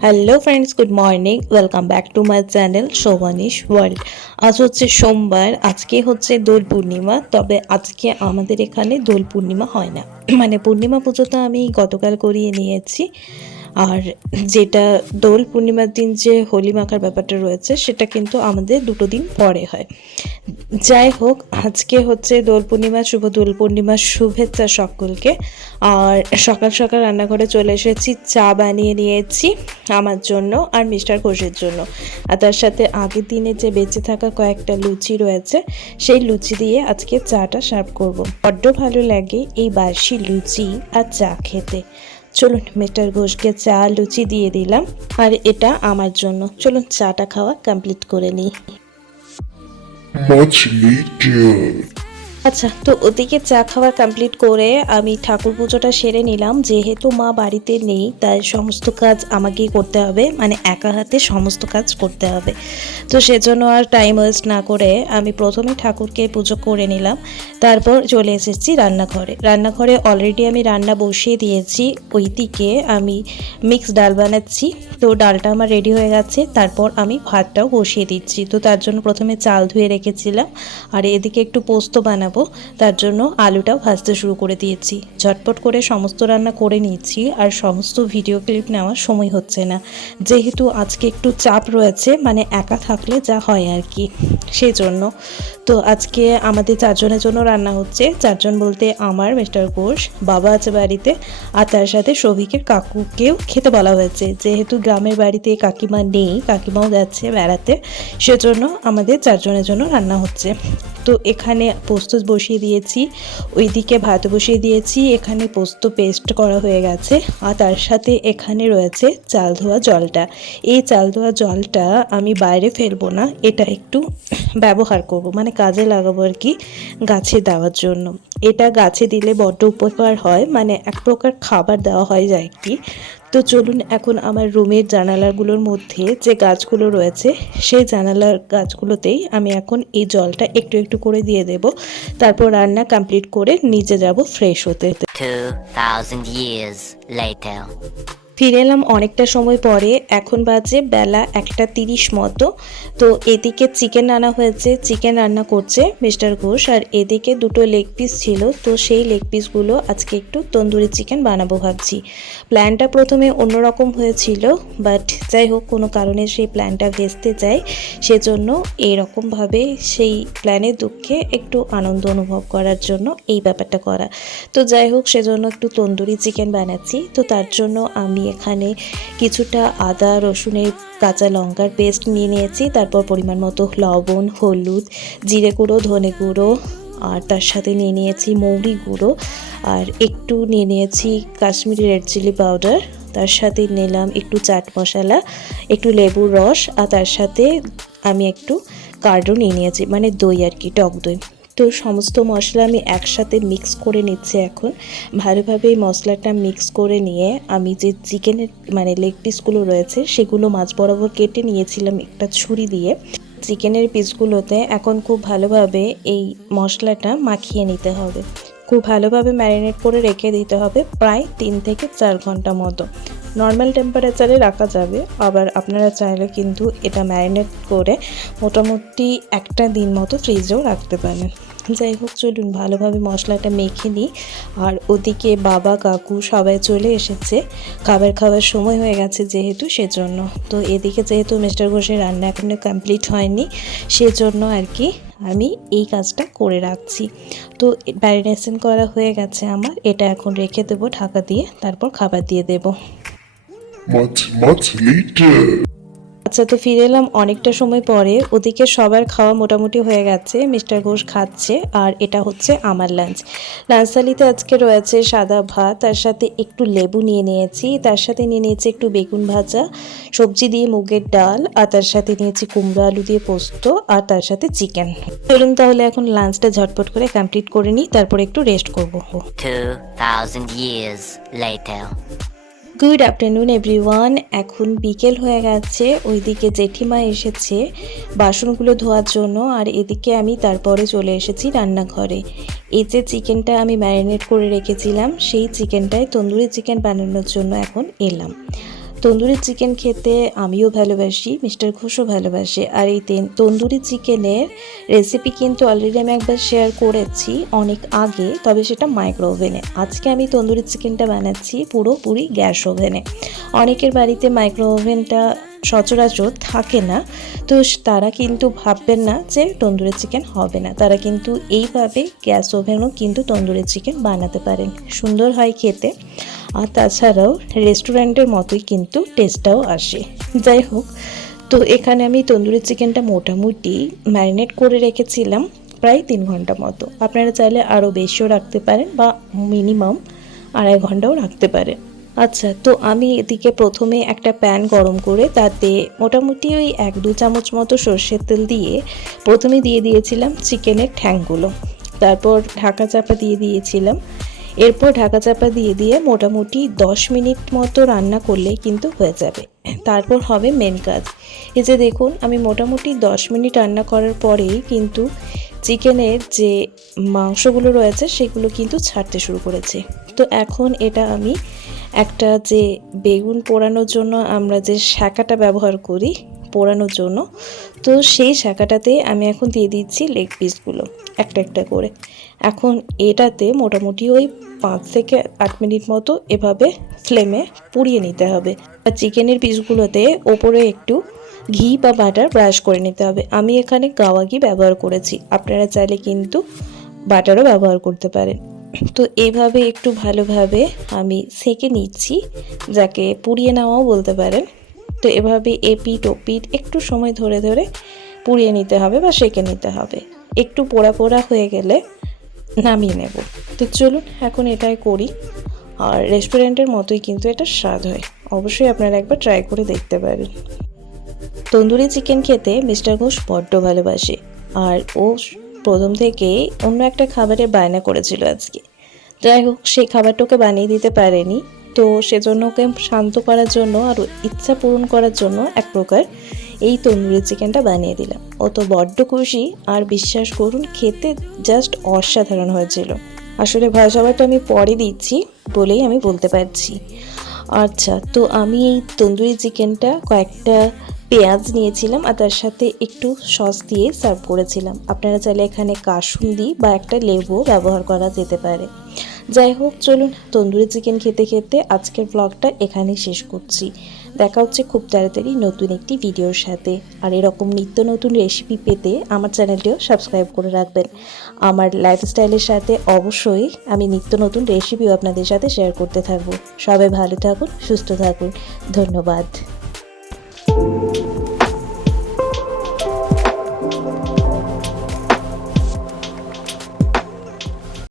Hello friends good morning welcome back to my channel Shobhanish world আজ হচ্ছে সোমবার, আজকে হচ্ছে দোল পূর্ণিমা, তবে আজকে আমাদের এখানে দোল পূর্ণিমা হয় না। মানে পূর্ণিমা পুজোটা আমি গতকাল করিয়ে নিয়েছি। আর যেটা দোল পূর্ণিমার দিন যে হোলি মাখার ব্যাপারটা রয়েছে, সেটা কিন্তু আমাদের দুটো দিন পরে হয়। যাই হোক, আজকে হচ্ছে দোল পূর্ণিমা, শুভ দোল পূর্ণিমার শুভেচ্ছা সকলকে। আর সকাল সকাল রান্নাঘরে চলে এসেছি, চা বানিয়ে নিয়েছি আমার জন্য আর মিস্টার ঘোষের জন্য। আর তার সাথে আগের দিনে যে বেঁচে থাকা কয়েকটা লুচি রয়েছে, সেই লুচি দিয়ে আজকে চাটা সার্ভ করব। বড্ড ভালো লাগে এই বাসি লুচি আর চা খেতে। চলুন মিস্টার ঘোষকে চা, লুচি দিয়ে দিলাম। আর এটা আমার জন্য। চলুন চাটা খাওয়া কমপ্লিট করে নিই. আচ্ছা তো ওদিকে চা খাওয়া কমপ্লিট করে আমি ঠাকুর পুজোটা সেরে নিলাম। যেহেতু মা বাড়িতে নেই, তাই সমস্ত কাজ আমাকেই করতে হবে। মানে একা হাতে সমস্ত কাজ করতে হবে। তো সেজন্য আর টাইম ওয়েস্ট না করে আমি প্রথমে ঠাকুরকে পুজো করে নিলাম। তারপর চলে এসেছি রান্নাঘরে। রান্নাঘরে অলরেডি আমি রান্না বসিয়ে দিয়েছি। ওইদিকে আমি মিক্স ডাল বানাচ্ছি। তো ডালটা আমার রেডি হয়ে গেছে। তারপর আমি ভাতটাও বসিয়ে দিচ্ছি। তো তার জন্য প্রথমে চাল ধুয়ে রেখেছিলাম। আর এদিকে একটু পোস্ত বানাবো। তার জন্য আলুটাও ভাজতে শুরু করে দিয়েছি। ঝটপট করে সমস্ত রান্না করে নিয়েছি আর সমস্ত ভিডিও ক্লিপ নেওয়ার সময় হচ্ছে না। যেহেতু আজকে একটু চাপ রয়েছে মানে একা থাকলে যা হয় আর কি সেই জন্য তো আজকে আমাদের চারজনের জন্য রান্না হচ্ছে। চারজন বলতে আমার মিস্টার ঘোষ, বাবা আছে বাড়িতে, আর তার সাথে সৌভিকের কাকুকেও খেতে বলা হয়েছে। যেহেতু গ্রামের বাড়িতে কাকিমা নেই, কাকিমাও যাচ্ছে বেড়াতে, সেজন্য আমাদের চারজনের জন্য রান্না হচ্ছে। তো এখানে পোস্ত বসিয়ে দিয়েছি, ওইদিকে ভাত বসিয়ে দিয়েছি, এখানে পোস্ত পেস্ট করা হয়ে গেছে, আর তার সাথে এখানে রয়েছে চাল ধোয়া জলটা। এই চাল ধোয়া জলটা আমি বাইরে ফেলব না, এটা একটু ব্যবহার করব মানে কাজে লাগাবো আর কি গাছে দেওয়ার জন্য। এটা গাছে দিলে বড্ড উপকার হয় মানে এক প্রকার খাবার দেওয়া হয় যায় কি তো চলুন এখন আমার রুমের জানালাগুলোর মধ্যে যে গাছগুলো রয়েছে সেই জানালার গাছগুলোতেই আমি এখন এই জলটা একটু একটু করে দিয়ে দেব। তারপর রান্না কমপ্লিট করে নিচে যাব ফ্রেশ হতে। 2,000 years later. ফিরে এলাম অনেকটা সময় পরে। এখন বাজে বেলা একটা তিরিশ মতো। তো এদিকে চিকেন আনা হয়েছে চিকেন রান্না করছে মিস্টার ঘোষ। আর এদিকে দুটো লেগ পিস ছিল, তো সেই লেগ পিসগুলো আজকে একটু তন্দুরি চিকেন বানাবো ভাবছি। প্ল্যানটা প্রথমে অন্যরকম হয়েছিল বাট যাই হোক, কোনো কারণে সেই প্ল্যানটা ভেস্তে যায়। সেজন্য এইরকমভাবে সেই প্ল্যানের দুঃখে একটু আনন্দ অনুভব করার জন্য এই ব্যাপারটা করা। তো যাই হোক, সেজন্য একটু তন্দুরি চিকেন বানাচ্ছি। তো তার জন্য আমি এখানে কিছুটা আদা, রসুনের কাঁচা লঙ্কার পেস্ট নিয়ে নিয়েছি, তারপর পরিমাণ মতো লবণ, হলুদ, জিরে গুঁড়ো, ধনে গুঁড়ো, আর তার সাথে নিয়ে নিয়েছি মৌরি গুঁড়ো, আর একটু নিয়ে নিয়েছি কাশ্মীরি রেড চিলি পাউডার তার সাথে নিলাম একটু চাট মশলা, একটু লেবুর রস, আর তার সাথে আমি একটু কার্ডও নিয়ে নিয়েছি মানে দই আর কি, টক দই। তো সমস্ত মশলা আমি একসাথে মিক্স করে নিচ্ছি এখন। ভালোভাবে এই মশলাটা মিক্স করে নিয়ে আমি যে চিকেনের মানে লেগ পিসগুলো রয়েছে, সেগুলো মাছ বরাবর কেটে নিয়েছিলাম একটা ছুরি দিয়ে। চিকেনের পিসগুলোতে এখন খুব ভালোভাবে এই মশলাটা মাখিয়ে নিতে হবে। খুব ভালোভাবে ম্যারিনেট করে রেখে দিতে হবে প্রায় তিন থেকে চার ঘণ্টা মতো। নর্মাল টেম্পারেচারে রাখা যাবে, আবার আপনারা চাইলে কিন্তু এটা ম্যারিনেট করে মোটামুটি একটা দিন মতো ফ্রিজেও রাখতে পারেন। যাই হোক চলুন ভালোভাবে মশলাটা মেখে নিই। আর ওদিকে বাবা কাকু সবাই চলে এসেছে। খাবার খাওয়ার সময় হয়ে গেছে যেহেতু সেজন্য। তো এদিকে যেহেতু মিস্টার ঘোষের রান্না এখনও কমপ্লিট হয়নি সেজন্য আর কি আমি এই কাজটা করে রাখছি। তো ম্যারিনেশন করা হয়ে গেছে আমার। এটা এখন রেখে দেবো ঢাকা দিয়ে তারপর খাবার দিয়ে দেবো। Much, much later. আচ্ছা তো ফিরে এলাম অনেকটা সময় পরে। ওদিকে সবার খাওয়া মোটামুটি হয়ে গেছে। মিস্টার ঘোষ খাচ্ছে আর এটা হচ্ছে আমার লাঞ্চ লাঞ্চ থালিতে আজকে রয়েছে সাদা ভাত তার সাথে একটু লেবু নিয়ে নিয়েছি। তার সাথে নিয়ে নিয়েছি একটু বেগুন ভাজা সবজি দিয়ে মুগের ডাল আর তার সাথে নিয়েছি কুমড়ো আলু দিয়ে পোস্ত আর তার সাথে চিকেন চলুন তাহলে এখন লাঞ্চটা ঝটপট করে কমপ্লিট করে নিই তারপরে একটু রেস্ট করব। 2,000 years later. Good afternoon everyone এখন বিকেল হয়ে গেছে। ওইদিকে জেঠিমা এসেছে বাসনগুলো ধোয়ার জন্য। আর এদিকে আমি তারপরে চলে এসেছি রান্নাঘরে। এই যে চিকেনটা আমি ম্যারিনেট করে রেখেছিলাম, সেই চিকেনটাই তন্দুরি চিকেন বানানোর জন্য এখন এলাম। তন্দুরি চিকেন খেতে আমিও ভালোবাসি, মিস্টার ঘোষও ভালোবাসে। আর এই তেন- তন্দুরি চিকেনের রেসিপি কিন্তু অলরেডি আমি একবার শেয়ার করেছি অনেক আগে, তবে সেটা মাইক্রো ওভেনে আজকে আমি তন্দুরি চিকেনটা বানাচ্ছি পুরোপুরি গ্যাস ওভেনে। অনেকের বাড়িতে মাইক্রো ওভেনটা সচরাচর থাকে না, তো তারা কিন্তু ভাববেন না যে তন্দুরি চিকেন হবে না। তারা কিন্তু এইভাবে গ্যাস ওভেনও কিন্তু তন্দুরি চিকেন বানাতে পারেন। সুন্দর হয় খেতে। আর তাছাড়াও রেস্টুরেন্টের মতোই কিন্তু টেস্টটাও আসে। যাই হোক তো এখানে আমি তন্দুরি চিকেনটা মোটামুটি ম্যারিনেট করে রেখেছিলাম প্রায় তিন ঘণ্টা মতো। আপনারা চাইলে আরও বেশিও রাখতে পারেন বা মিনিমাম আড়াই ঘন্টাও রাখতে পারেন। আচ্ছা তো আমি এদিকে প্রথমে একটা প্যান গরম করে তাতে মোটামুটি ওই এক দু চামচ মতো সর্ষের তেল দিয়ে প্রথমে দিয়ে দিয়েছিলাম চিকেনের ঠ্যাংগুলো। তারপর ঢাকা চাপা দিয়ে দিয়েছিলাম। এরপর ঢাকা চাপা দিয়ে দিয়ে মোটামুটি দশ মিনিট মতো রান্না করলেই কিন্তু হয়ে যাবে। তারপর হবে মেন কাজ। এই যে দেখুন, আমি মোটামুটি দশ মিনিট রান্না করার পরেই কিন্তু চিকেনের যে মাংসগুলো রয়েছে সেগুলো কিন্তু ছাড়তে শুরু করেছে। তো এখন এটা আমি একটা যে বেগুন পোড়ানোর জন্য আমরা যে শাঁকাটা ব্যবহার করি পোড়ানোর জন্য। তো সেই শাঁকাটাতে আমি এখন দিয়ে দিচ্ছি লেগ পিসগুলো একটা একটা করে। এখন এটাতে মোটামুটি ওই পাঁচ থেকে আট মিনিট মতো এভাবে ফ্লেমে পুড়িয়ে নিতে হবে। আর চিকেনের পিসগুলোতে ওপরে একটু ঘি বা বাটার ব্রাশ করে নিতে হবে। আমি এখানে গাওয়া ঘি ব্যবহার করেছি। আপনারা চাইলে কিন্তু বাটারও ব্যবহার করতে পারেন। তো এইভাবে একটু ভালোভাবে আমি সেকে নিচ্ছি, যাকে পুড়িয়ে নেওয়াও বলতে পারেন। তো এভাবে এপিট ওপিট একটু সময় ধরে ধরে পুড়িয়ে নিতে হবে বা সেঁকে নিতে হবে। একটু পোড়া পোড়া হয়ে গেলে নামিয়ে নেব। তো চলুন এখন এটাই করি। আর রেস্টুরেন্টের মতোই কিন্তু এটা স্বাদ হয়। অবশ্যই আপনারা একবার ট্রাই করে দেখতে পারেন। তন্দুরি চিকেন খেতে মিস্টার ঘোষ বড্ড ভালোবাসে। আর ও প্রথম থেকেই অন্য একটা খাবারের বায়না করেছিল আজকে। যাই হোক, সেই খাবারটাকে বানিয়ে দিতে পারেনি। তো সেজন্য ওকে শান্ত করার জন্য আর ইচ্ছা পূরণ করার জন্য এক প্রকার এই তন্দুরি চিকেনটা বানিয়ে দিলাম। ও তো বড্ড খুশি আর বিশ্বাস করুন, খেতে জাস্ট অসাধারণ হয়েছিল। আসলে ভয় আমি পরে দিচ্ছি বলেই আমি বলতে পারছি। আচ্ছা তো আমি এই তন্দুরি চিকেনটা কয়েকটা পেঁয়াজ নিয়েছিলাম আর তার সাথে একটু সস দিয়ে সার্ভ করেছিলাম। আপনারা চাইলে এখানে কাসুন্দি বা একটা লেবু ব্যবহার করা যেতে পারে। যাই হোক, চলুন তন্দুরি চিকেন খেতে খেতে আজকের ব্লগটা এখানেই শেষ করছি। দেখা হচ্ছে খুব তাড়াতাড়ি নতুন একটি ভিডিওর সাথে। আর এরকম নিত্য নতুন রেসিপি পেতে আমার চ্যানেলটিও সাবস্ক্রাইব করে রাখবেন। আমার লাইফস্টাইলের সাথে অবশ্যই আমি নিত্য নতুন রেসিপিও আপনাদের সাথে শেয়ার করতে থাকব। সবাই ভালো থাকুন, সুস্থ থাকুন। ধন্যবাদ।